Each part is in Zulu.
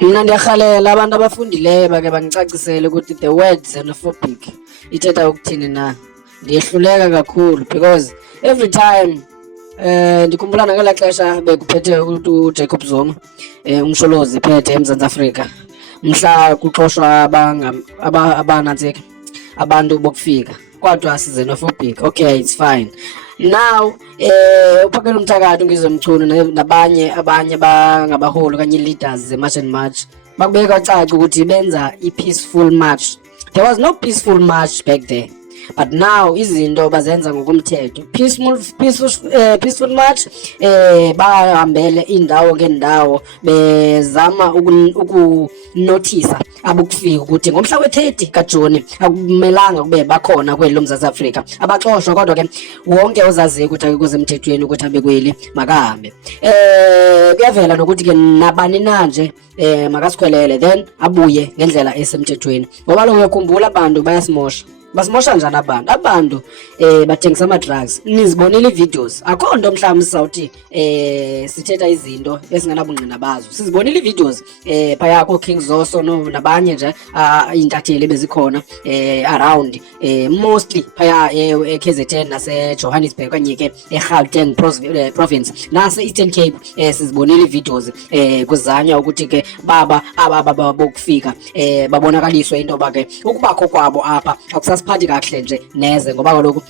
Mina ndiyarhalela abantu abafundileyo bake bangicacisele ukuthi the word xenophobic ithetha ukuthini na. Ndiyehluleka kakhulu because every time ndikhumbula ngelaa xesha bekuphethe uJacob Zuma umsholozi phethe eMzantsi Afrika mhla kuxoshwa abanantsika abantu bokufika kodwa xenophobic. Okay, it's fine. Now uphakela umthakathi ngizomchuna nabanye bangabaholi kanye leaders ze-march and march bakubeka caca ukuthi benza i-peaceful march. There was no peaceful march back there, but now izinto bazenza ngokomthetho. Peaceful march bahambele indawo ngendawo bezama ukunothisa abukufika ukuthi ngomhla we-30 kaJuni akumelanga kube bakhona kwelo Mzantsi Afrika abaxoshwa, kodwa ke wonke ozaziyo ukuthi akekuze emthethweni ukuthi abe kweli makahambe. Kuyavela nokuthi ke nabani na nje makasikhwelele then abuye ngendlela esemthethweni, ngoba lo uyakhumbula abantu basimosha njani abantu bathengisa ama-drugs. Nizibonile ii-videos, akho nto mhlawumbi sizawuthi sithetha izinto esinganabungqina bazo. Sizibonile ii-videos phaya kooKing Zoso nabanye nje iintatheli bezikhona around mostly phaya e-KZN naseJohannesburg okanye ke eGauteng province nase-Eastern Cape. Sizibonile ii-videos kuzanywa ukuthi ke aba bokufika babonakaliswe into yoba ke ukubakho kwabo apha akusasiphathi kakuhle nje neze, ngoba kaloku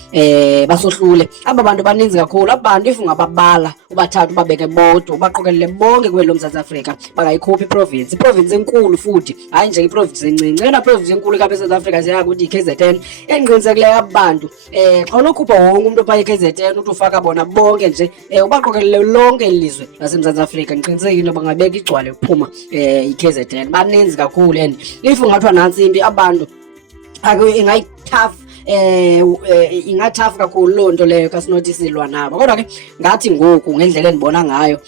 basohlule aba bantu baninzi kakhulu. Abantu if ungababala ubathatha ubabeke bodwa ubaqokelele bonke kwelo Mzantsi Afrika bangayikhuphi iprovince enkulu, futhi hayi nje iprovince encinci. Eyona province enkulu kapha eSouth Africa siyakuthi i-KZN enqinisekileyo abantu xa unokhupha wonke umuntu phaya i-KZN uthi ufaka bona bonke nje ubaqokelele lonke ilizwe laseMzantsi Afrika, ndiqinisekile into bangabeka igcwale kuphuma i-KZN. Baninzi kakhulu and if ungathiwa nantsi impi abantu ingathafu kakhulu loo nto leyo kasinothi silwa nabo, kodwa ke ngathi ngoku ngendlela endibona ngayo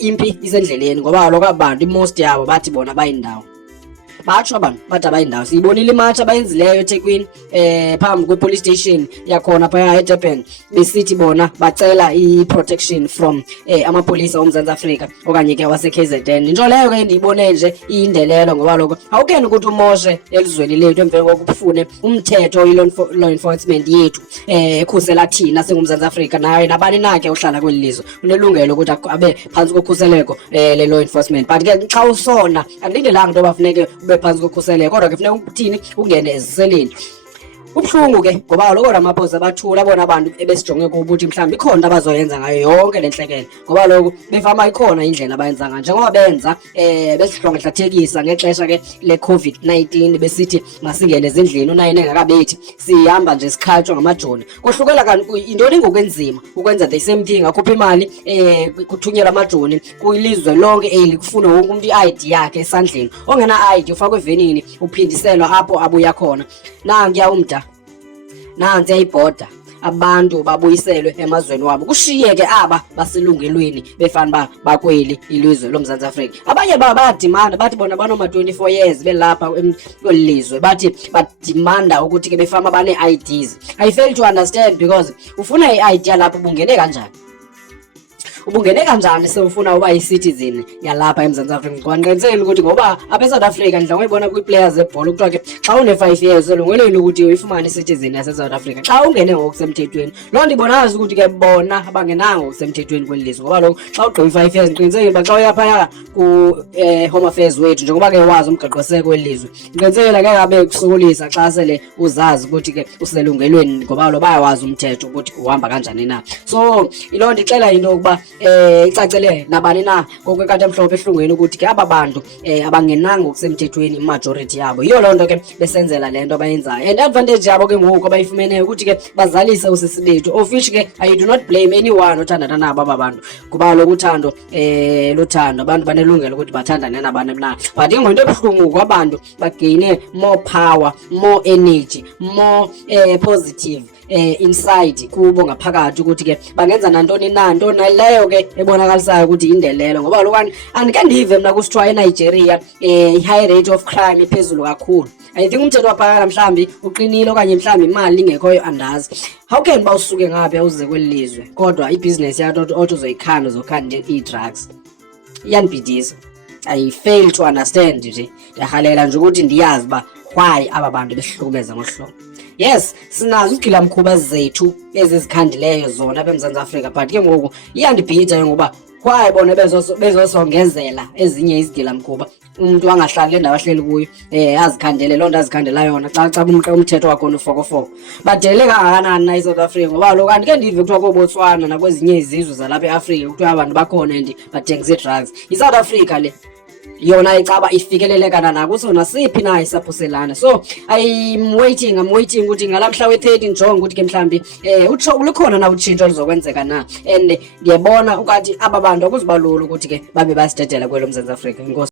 impi isendleleni, ngoba kaloku abantu i-most yabo bathi bona bayindawo. Batsho abantu bathi abayindawo. Siyibonile imatshi abayenzileyo eThekwini phambi kwe-police station yakhona phaya eDurban, besithi bona bacela i-protection from amapolisa oMzantsi Afrika okanye ke wase-KZN. Into leyo ke ndiyibone nje iyindelelo, ngoba lokho awukeni ukuthi umoshe elizweni lethu emveni kokufune umthetho i-law enforcement yethu ekhusela thina singuMzantsi Afrika. Naye nabani nakhe uhlala kweli lizwe unelungelo ukuthi abe phantsi kokhuseleko le-law enforcement, but ke xa usona akulindelanga into yoba funeke ube phantsi kokhuseleko, kodwa ke funeka ukuthini ungene eziseleni. Ubuhlungu ke ngoba kaloku amaposa bathula bona abantu ebesijonge kubo ukuthi mhlawumbi ikhona into abazoyenza ngayo yonke le ntlekele, ngoba kaloku befama ikhona indlela abayenza ngayo njengoba benza besihlongahlathekisa ngexesha ke le-COVID-19 besithi masingene ezindlini unayini engakabethi sihamba nje sikhatshwa ngamajoni. Kohlukela kanti intoni ngokwenzima ukwenza the same thing, akhupha imali kuthunyelwa amajoni kwilizwe lonke eli, kufune wonke umuntu i-ID yakhe esandleni. Ongena-ID ufakwe evenini uphindiselwa apho abuya khona. Nankuya umda nansi ayibhoda abantu babuyiselwe emazweni wabo, kushiyeke aba baselungelweni befana bakweli ilizwe loMzantsi Afrika. Abanye bayadimanda bathi bona banoma-24 years belapha kweli lizwe, bathi badimanda ukuthi ke befama bane-IDs. I fail to understand because ufuna i-ID yalapho ubungene kanjani sewufuna uba yi-citizen yalapha eMzantsi Afrika. Ndiqinisekile ukuthi ngoba apha eSouth Africa ndidla ngoyibona kwii-players zebhola kuthiwa ke xa une-5 years elungelweni ukuthi uyifumane i-citizen yaseSouth Africa xa ungene ngokusemthethweni. Loo nto ibonakalisa ukuthi ke bona abangenanga ngokusemthethweni kweli lizwe, ngoba lokhu xa ugqiba i-5 years ndiqinisekile uba xa uyaphaya ku-Home Affairs wethu njengoba ke wazi umgaqoseko weli lizwe, ndiqinisekile ke ngabe kusokolisa xa sele uzazi ukuthi ke uselungelweni, ngoba kaloku bayawazi umthetho ukuthi uhamba kanjani na. So iloo nto ixela into yokuba icacele nabani na kokwekati emhlophe ehlungweni ukuthi ke aba bantu abangenanga ngokusemthethweni imajority yabo. Yiyo loo nto ke besenzela le nto abayenzayo, and advantage yabo ke ngoku abayifumeneyo ukuthi ke bazalise usisi bethu, of which ke I do not blame anyone othandana nabo aba bantu, ngoba kaloku uthando luthando, abantu banelungelo ukuthi bathandane nabani na. But ingqondo ebuhlungu kwabantu bageyine more power, more energy, more positive inside kubo ngaphakathi ukuthi ke bangenza nantoni na, nto leyo ke ebonakalisayo ukuthi indelelo, ngoba lokho andike ndive mna kusithiwa eNigeria i-high rate of crime iphezulu kakhulu. I think umthetho waphakala mhlawumbi uqinile okanye mhlawumbi imali ingekhoyo andazi. How can bawusuke ngaphi awuze kweli lizwe kodwa ibhizinesi yato othi uzoyikhanda uzokhanda i-drugs? Iyanibhidisa. I fail to understand nje. Ndiyahalela nje ukuthi ndiyazi ba why aba bantu behlukumeza ngohlobo. Yes, sinazo izigilamkhuba zethu ezizikhandileyo zona apha eMzantsi Afrika, but ke ngoku iyandibhida ngoba why bona bezosongezela ezinye izigilamkhuba. Umuntu angahlali endawo ahleli kuyo azikhandele loo nto azikhandela yona xa umthetho wakhona ufokofoko. Badele kangakanani na iSouth Africa ngoba lo kanti ke ndive kuthiwa koBotswana nakwezinye izizwe zalapha eAfrika kuthiwa abantu bakhona and bathengisa ii-drugs. iSouth Africa le yona icaba ifikeleleka nakuso nasiphi na isaphuselana. So I'm waiting ukuthi ngalamhla we-30 njonga ukuthi ke mhlambi lukhona na utshintsho oluzokwenzeka na, and ndiyabona ukuthi aba bantu akuzibalula ukuthi ke babe basidedela kwelo Mzantsi Afrika. Inkosi.